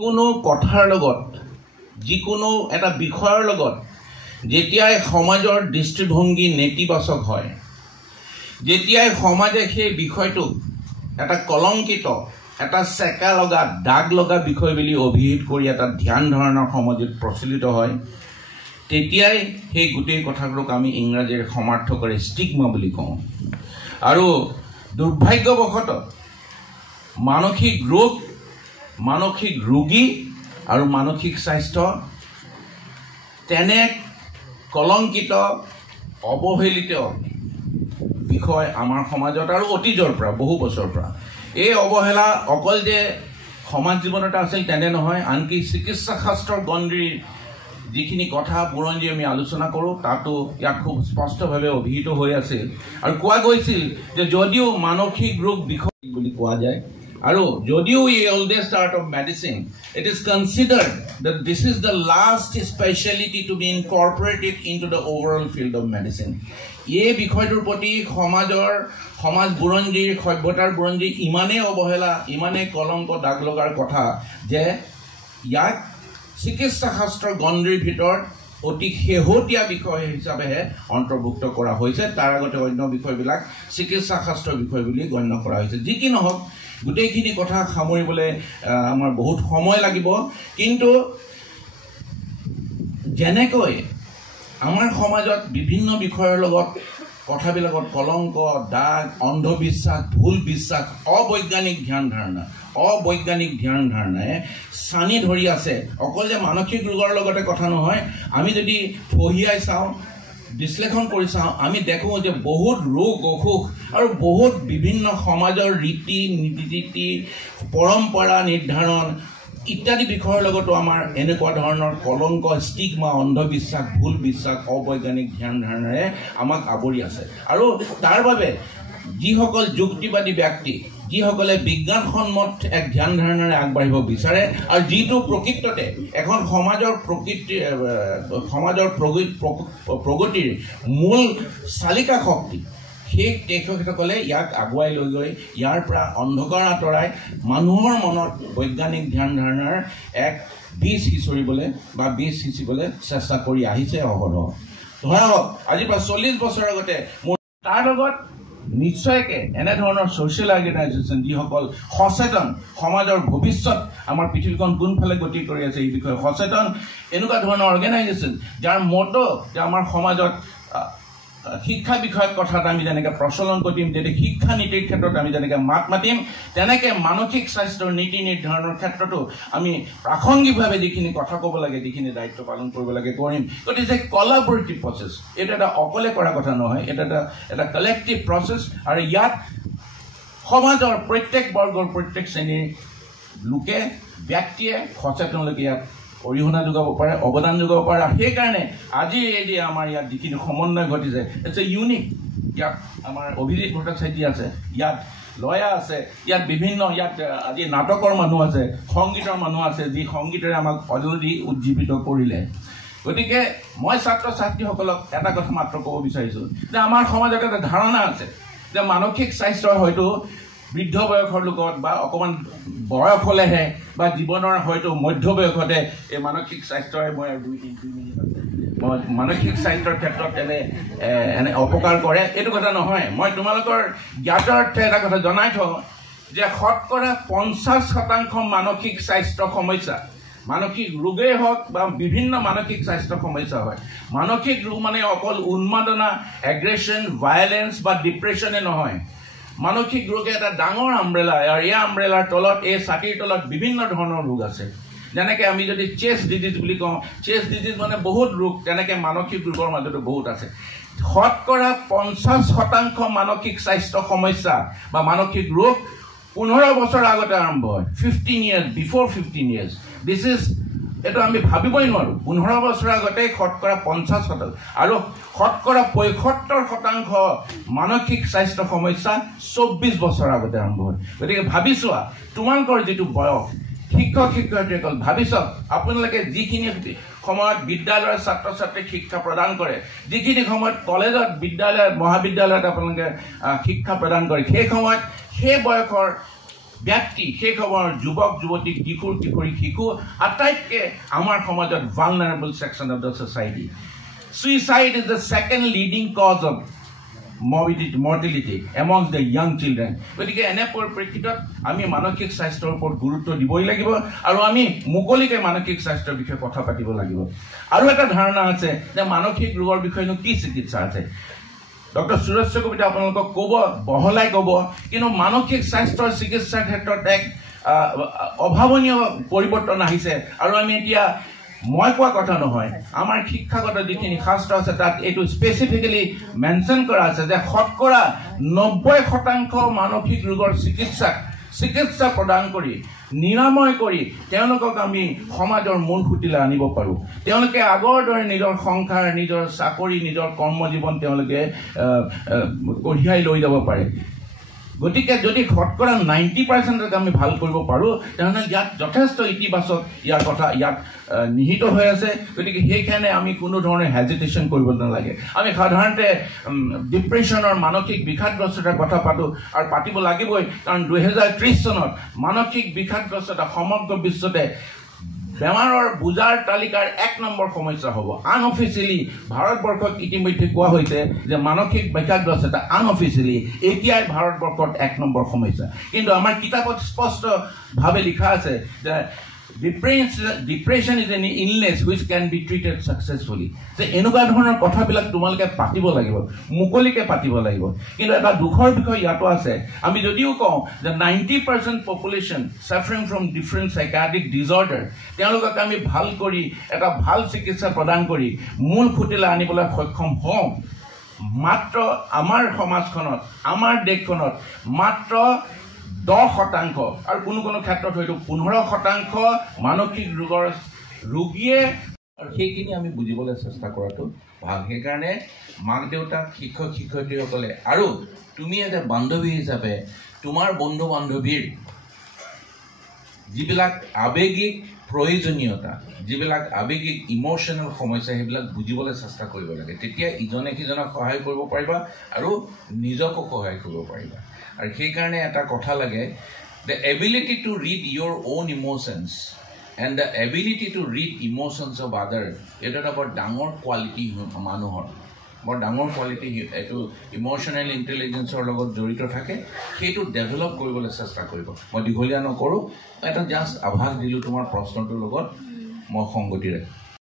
কোনো কথাৰ লগত যিকোনো এটা বিষয়ৰ লগত যেতিয়াই সমাজৰ দৃষ্টিভংগী নেতিবাচক হয়, যেতিয়াই সমাজে সেই বিষয়টোক এটা কলংকিত, এটা চেকা লগা, দাগ লগা বিষয় বুলি অভিহিত কৰি এটা ধ্যান ধাৰণাৰ সমাজত প্ৰচলিত হয়, তেতিয়াই সেই গোটেই কথাটোক আমি ইংৰাজীৰ সমাৰ্থকৰে ষ্টিগমা বুলি কওঁ। আৰু দুৰ্ভাগ্যবশতঃ মানসিক ৰোগ, মানসিক ৰোগী আৰু মানসিক স্বাস্থ্য তেনে কলংকিত, অৱহেলিত বিষয় আমাৰ সমাজত আৰু অতীজৰ পৰা, বহু বছৰৰ পৰা। এই অৱহেলা অকল যে সমাজ জীৱনত আছিল তেনে নহয়, আনকি চিকিৎসা শাস্ত্ৰৰ গণ্ডিৰ যিখিনি কথা বুৰঞ্জী আমি আলোচনা কৰোঁ তাতো ইয়াক খুব স্পষ্টভাৱে অভিহিত হৈ আছিল। আৰু কোৱা গৈছিল যে যদিও মানসিক ৰোগ বিষয় বুলি কোৱা যায়, আৰু যদিও এই oldest art of medicine, it is considered that this is the last specialty to be incorporated into the overall field of medicine. এই বিষয়টোৰ প্ৰতি সমাজ বুৰঞ্জীৰ, সভ্যতাৰ বুৰঞ্জীৰ ইমানেই অৱহেলা, ইমানেই কলংক দাগ লগাৰ কথা যে ইয়াক চিকিৎসা শাস্ত্ৰৰ গণ্ডিৰ ভিতৰত অতি শেহতীয়া বিষয় হিচাপেহে অন্তৰ্ভুক্ত কৰা হৈছে। তাৰ আগতে অন্য বিষয়বিলাক চিকিৎসা শাস্ত্ৰৰ বিষয় বুলি গণ্য কৰা হৈছে। যি কি নহওক, গোটেইখিনি কথা সামৰিবলৈ আমাৰ বহুত সময় লাগিব। কিন্তু যেনেকৈ আমাৰ সমাজত বিভিন্ন বিষয়ৰ লগত কথাবিলাকত কলংক, দাগ, অন্ধবিশ্বাস, ভুল বিশ্বাস, অবৈজ্ঞানিক ধ্যান ধাৰণাই চানি ধৰি আছে। অকল যে মানসিক ৰোগৰ লগতে কথা নহয়, আমি যদি ফহিয়াই চাওঁ, বিশ্লেষণ কৰি চাওঁ, আমি দেখোঁ যে বহুত ৰোগ অসুখ আৰু বহুত বিভিন্ন সমাজৰ ৰীতি নীতি, পৰম্পৰা নিৰ্ধাৰণ ইত্যাদি বিষয়ৰ লগতো আমাৰ এনেকুৱা ধৰণৰ কলংক, ষ্টিগমা, অন্ধবিশ্বাস, ভুল বিশ্বাস, অবৈজ্ঞানিক ধ্যান ধাৰণাৰে আমাক আৱৰি আছে। আৰু তাৰ বাবে যিসকল যুক্তিবাদী ব্যক্তি, যিসকলে বিজ্ঞানসন্মত এক ধ্যান ধাৰণাৰে আগবাঢ়িব বিচাৰে আৰু যিটো প্ৰকৃততে এখন সমাজৰ প্ৰগতিৰ মূল চালিকা শক্তি, সেই তেখেতসকলে ইয়াক আগুৱাই লৈ গৈ ইয়াৰ পৰা অন্ধকাৰ আঁতৰাই মানুহৰ মনত বৈজ্ঞানিক ধ্যান ধাৰণাৰ এক বীজ সিঁচিবলৈ চেষ্টা কৰি আহিছে অহৰহ। ধৰা হওক, আজিৰ পৰা 40 বছৰ আগতে মোৰ তাৰ লগত নিশ্চয়কৈ এনেধৰণৰ ছ'চিয়েল অৰ্গেনাইজেশ্যন যিসকল সচেতন, সমাজৰ ভৱিষ্যত আমাৰ পৃথিৱীখন কোনফালে গতি কৰি আছে এই বিষয়ে সচেতন, এনেকুৱা ধৰণৰ অৰ্গেনাইজেশ্যন যাৰ মতো যে আমাৰ সমাজত শিক্ষা বিষয়ক কথাত আমি যেনেকৈ প্ৰচলন কৰিম, তেতিয়া শিক্ষা নীতিৰ ক্ষেত্ৰত আমি যেনেকৈ মাত মাতিম, তেনেকৈ মানসিক স্বাস্থ্যৰ নীতি নিৰ্ধাৰণৰ ক্ষেত্ৰতো আমি প্ৰাসংগিকভাৱে যিখিনি কথা ক'ব লাগে, যিখিনি দায়িত্ব পালন কৰিব লাগে কৰিম। গতিকে কলাবৰেটিভ প্ৰচেছ, এইটো এটা অকলে কৰা কথা নহয়, এটা কালেক্টিভ প্ৰচেছ। আৰু ইয়াত সমাজৰ প্ৰত্যেক বৰ্গৰ, প্ৰত্যেক শ্ৰেণীৰ লোকে, ব্যক্তিয়ে সচেতনলৈকে ইয়াত অৰিহণা যোগাব পাৰে, অৱদান যোগাব পাৰে। সেইকাৰণে আজি এই যে আমাৰ ইয়াত যিখিনি সমন্বয় ঘটিছে, ইটছ এ ইউনিক। ইয়াত আমাৰ অভিজিত ভট্টাচাৰ্য আছে, ইয়াত লয়া আছে, ইয়াত আজি নাটকৰ মানুহ আছে, সংগীতৰ মানুহ আছে, যি সংগীতেৰে আমাক অলৰেডি উজ্জীৱিত কৰিলে। গতিকে মই ছাত্ৰ ছাত্ৰীসকলক এটা কথা মাত্ৰ ক'ব বিচাৰিছোঁ যে আমাৰ সমাজত এটা ধাৰণা আছে যে মানসিক স্বাস্থ্য হয়তো বৃদ্ধ বয়সৰ লোকত বা অকণমান বয়স হ'লেহে বা জীৱনৰ হয়তো মধ্য বয়সতে এই মানসিক স্বাস্থ্যই মানসিক স্বাস্থ্যৰ ক্ষেত্ৰত এনে অপকাৰ কৰে। এইটো কথা নহয়। মই তোমালোকৰ জ্ঞাতাৰ্থে এটা কথা জনাই থওঁ যে 50% মানসিক স্বাস্থ্য সমস্যা, মানসিক ৰোগেই হওক বা বিভিন্ন মানসিক স্বাস্থ্য সমস্যা হয়। মানসিক ৰোগ মানে অকল উন্মাদনা, এগ্ৰেশ্যন, ভায়লেন্স বা ডিপ্ৰেশ্যনে নহয়। মানসিক ৰোগে এটা ডাঙৰ আমব্ৰেলা, আৰু এই আমব্ৰেলাৰ তলত, এই ছাতিৰ তলত বিভিন্ন ধৰণৰ ৰোগ আছে। যেনেকৈ আমি যদি চেষ্ট ডিজিজ বুলি কওঁ, চেষ্ট ডিজিজ মানে বহুত ৰোগ, তেনেকৈ মানসিক ৰোগৰ মাজতো বহুত আছে। 50% মানসিক স্বাস্থ্য সমস্যা বা মানসিক ৰোগ 15 বছৰ আগতে আৰম্ভ হয়। 15 years, before 15 years. এইটো আমি ভাবিবই নোৱাৰোঁ। 15 বছৰ আগতে 50% আৰু 75% মানসিক স্বাস্থ্য সমস্যা 24 বছৰ আগতে আৰম্ভ হয়। গতিকে ভাবি চোৱা, তোমালোকৰ যিটো বয়স, শিক্ষক শিক্ষয়িত্ৰীসকল ভাবি চাওক, আপোনালোকে যিখিনি সময়ত বিদ্যালয়ৰ ছাত্ৰ ছাত্ৰীক শিক্ষা প্ৰদান কৰে, যিখিনি সময়ত কলেজত, বিদ্যালয়ত, মহাবিদ্যালয়ত আপোনালোকে শিক্ষা প্ৰদান কৰে, সেই সময়ত সেই বয়সৰ ব্যক্তি সেই সময়ৰ যুৱক যুৱতী কিশোৰ কিশোৰী শিশু আটাইতকৈ আমাৰ সমাজত vulnerable section of the society suicide is the second leading cause of mortality amongst the young children. গতিকে এনে পৰিপ্ৰেক্ষিতত আমি মানসিক স্বাস্থ্যৰ ওপৰত গুৰুত্ব দিবই লাগিব আৰু আমি মুকলিকে মানসিক স্বাস্থ্যৰ বিষয়ে কথা পাতিব লাগিব আৰু এটা ধাৰণা আছে যে মানসিক ৰোগৰ বিষয়েনো কি চিকিৎসা আছে ডক্টৰ সুৰেশ চক্ৰৱৰ্তী আপোনালোকক ক'ব বহলাই ক'ব কিন্তু মানসিক স্বাস্থ্যৰ চিকিৎসাৰ ক্ষেত্ৰত এক অভাৱনীয় পৰিৱৰ্তন আহিছে আৰু আমি এতিয়া মই কোৱা কথা নহয় আমাৰ শিক্ষাগত যিখিনি শাস্ত্ৰ আছে তাত এইটো স্পেচিফিকেলি মেনশ্যন কৰা আছে যে শতকৰা 90% মানসিক ৰোগৰ চিকিৎসা প্ৰদান কৰি নিৰাময় কৰি তেওঁলোকক আমি সমাজৰ মূল খুঁটিলৈ আনিব পাৰোঁ তেওঁলোকে আগৰ দৰে নিজৰ সংসাৰ নিজৰ চাকৰি নিজৰ কৰ্মজীৱন তেওঁলোকে কঢ়িয়াই লৈ যাব পাৰে গতিকে যদি শতকৰা 90% আমি ভাল কৰিব পাৰোঁ তেনে ইয়াত যথেষ্ট ইতিবাচক ইয়াৰ কথা ইয়াত নিহিত হৈ আছে গতিকে সেইকাৰণে আমি কোনো ধৰণৰ হেজিটেশ্যন কৰিব নালাগে আমি সাধাৰণতে ডিপ্ৰেশ্যনৰ মানসিক বিষাদগ্ৰস্ততাৰ কথা পাতোঁ আৰু পাতিব লাগিবই কাৰণ 2030 চনত মানসিক বিষাদগ্ৰস্ততা সমগ্ৰ বিশ্বতে বেমাৰৰ বুজাৰ তালিকাৰ 1 নম্বৰ সমস্যা হ'ব আনঅফিচিয়েলি ভাৰতবৰ্ষত ইতিমধ্যে কোৱা হৈছে যে মানসিক বিষাদগ্ৰস্ততা আনঅফিচিয়েলি এতিয়াই ভাৰতবৰ্ষত 1 নম্বৰ সমস্যা কিন্তু আমাৰ কিতাপত স্পষ্টভাৱে লিখা আছে যে depression is an illness which can be treated successfully যে এনেকুৱা ধৰণৰ কথাবিলাক তোমালোকে পাতিব লাগিব মুকলিকে পাতিব লাগিব কিন্তু এটা দুখৰ বিষয় ইয়াতো আছে আমি যদিও কওঁ যে 90% population suffering from different psychiatric disorder তেওঁলোকক আমি ভাল কৰি এটা ভাল চিকিৎসা প্ৰদান কৰি মূল খুঁটিলৈ আনিবলৈ সক্ষম হওঁ মাত্ৰ আমাৰ সমাজখনত আমাৰ দেশখনত মাত্ৰ 10% আৰু কোনো ক্ষেত্ৰত হয়তো 15% মানসিক ৰোগৰ ৰোগীয়ে আৰু সেইখিনি আমি বুজিবলৈ চেষ্টা কৰাটো ভাল সেইকাৰণে মাক দেউতাক শিক্ষক শিক্ষয়িত্ৰীসকলে আৰু তুমি এটা বান্ধৱী হিচাপে তোমাৰ বন্ধু বান্ধৱীৰ যিবিলাক আৱেগিক প্ৰয়োজনীয়তা যিবিলাক আৱেগিক ইমোশ্যনেল সমস্যা সেইবিলাক বুজিবলৈ চেষ্টা কৰিব লাগে তেতিয়া ইজনে সিজনক সহায় কৰিব পাৰিবা আৰু নিজকো সহায় কৰিব পাৰিবা আৰু সেইকাৰণে এটা কথা লাগে the ability to read your own emotions and the ability to read emotions of others এটা এটা বৰ ডাঙৰ কোৱালিটি মানুহৰ বৰ ডাঙৰ কোৱালিটি এইটো ইমোশ্যনেল ইণ্টেলিজেন্সৰ লগত জড়িত থাকে সেইটো ডেভেলপ কৰিবলৈ চেষ্টা কৰিব মই দীঘলীয়া নকৰোঁ এটা জাষ্ট আভাস দিলোঁ তোমাৰ প্ৰশ্নটোৰ লগত মই সংগতি ৰাখি